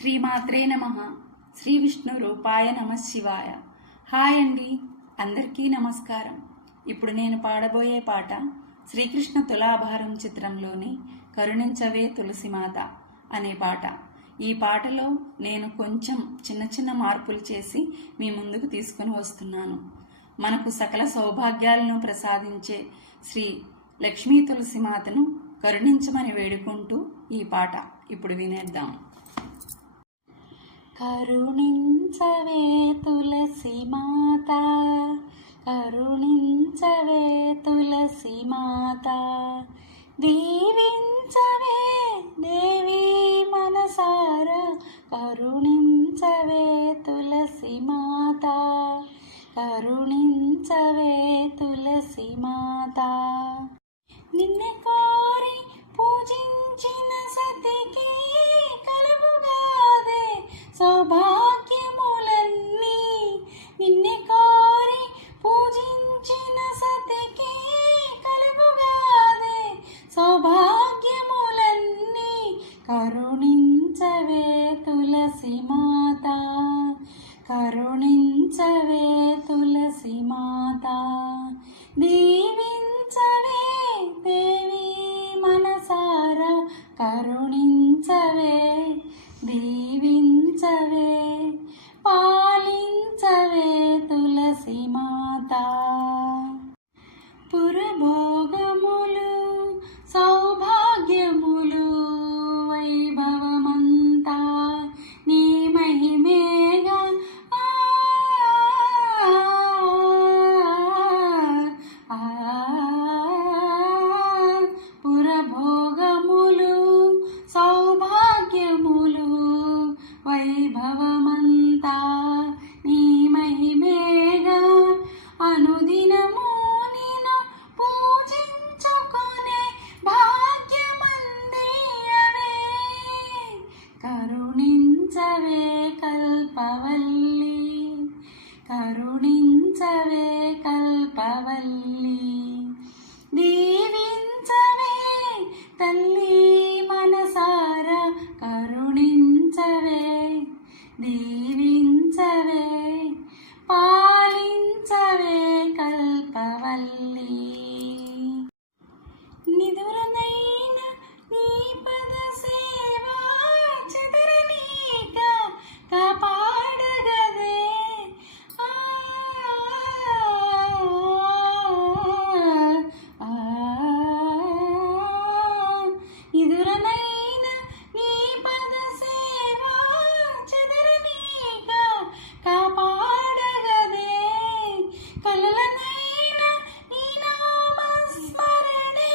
శ్రీమాత్రే నమః. శ్రీ విష్ణు రూపాయ నమః శివాయ. హాయ్ అండి, అందరికీ నమస్కారం. ఇప్పుడు నేను పాడబోయే పాట శ్రీకృష్ణ తులాభారం చిత్రంలోని కరుణించవే తులసిమాత అనే పాట. ఈ పాటలో నేను కొంచెం చిన్న చిన్న మార్పులు చేసి మీ ముందుకు తీసుకుని వస్తున్నాను. మనకు సకల సౌభాగ్యాలను ప్రసాదించే శ్రీ లక్ష్మీ తులసిమాతను కరుణించమని వేడుకుంటూ ఈ పాట ఇప్పుడు వినేద్దాం. కరుణించవే తులసి మాత, కరుణించవే తులసి మాత, దీవించవే దేవి మనసారా, కరుణించవే తులసి మాత, కరుణించవే తులసి మాత. నిన్నే కోరి పూజించిన సతికి కలుగుగాదే సౌభాగ్యములన్నీ, నిన్నే కోరి పూజించిన సతికి కలుగుగాదే సౌభాగ్యములన్నీ, కరుణించవే తులసి మాత, కరుణించవే తులసి మాత, దీవించవే దేవి మనసారా, కరుణించవే దీవించవే పాలించవే తులసి మాత. పురభోగములు సౌభాగ్యములు వైభవమంతా నీ మహిమేగా, పురభోగములు సౌభాగ్యములు వైభవమంతా నీ మహిమేగా, అనుదినము నిన్ను పూజించుకునే భాగ్యమందియవే, కరుణించవే కల్పవల్లి, కరుణించవే కల్పవల్లి, దీవించవే తల్లి మనసారా, కరుణించవే దీవించవే పాలించవే కల్పవల్లి. నిదురనైన నీ పద సేవా చెదరనీక కాపాడగదే, నిదురనైన నీ పద సేవా చెదరనీక కాపాడగదే, కలలనైన నీ నామస్మరణే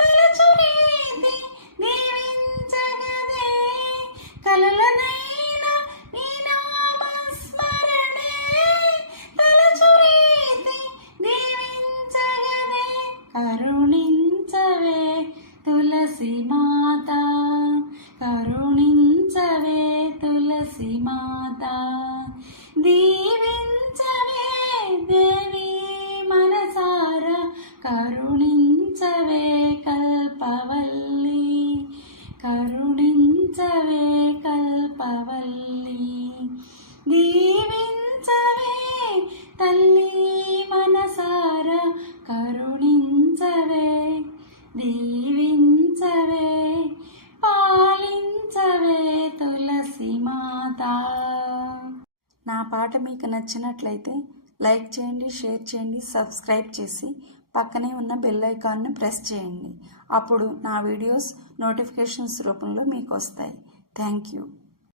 తలచు రీతి దీవించగదే, కలలనైన నీ నామస్మరణే తలచు రీతి దీవించగదే, కరుణించవే తులసి మాత, కరుణించవే తులసి మాత, దీవించవే దేవి మనసారా, కరుణించవే కల్పవల్లి, కరుణించవే కల్పవల్లి, దీవించవే తల్లి మనసారా, కరుణించవే దీవించవే పాలించవే తులసి మాత. నా పాట మీకు నచ్చినట్లయితే లైక్ చేయండి, షేర్ చేయండి, సబ్స్క్రైబ్ చేసి పక్కనే ఉన్న బెల్ ఐకాన్ను ప్రెస్ చేయండి. అప్పుడు నా వీడియోస్ నోటిఫికేషన్స్ రూపంలో మీకు వస్తాయి. Thank you.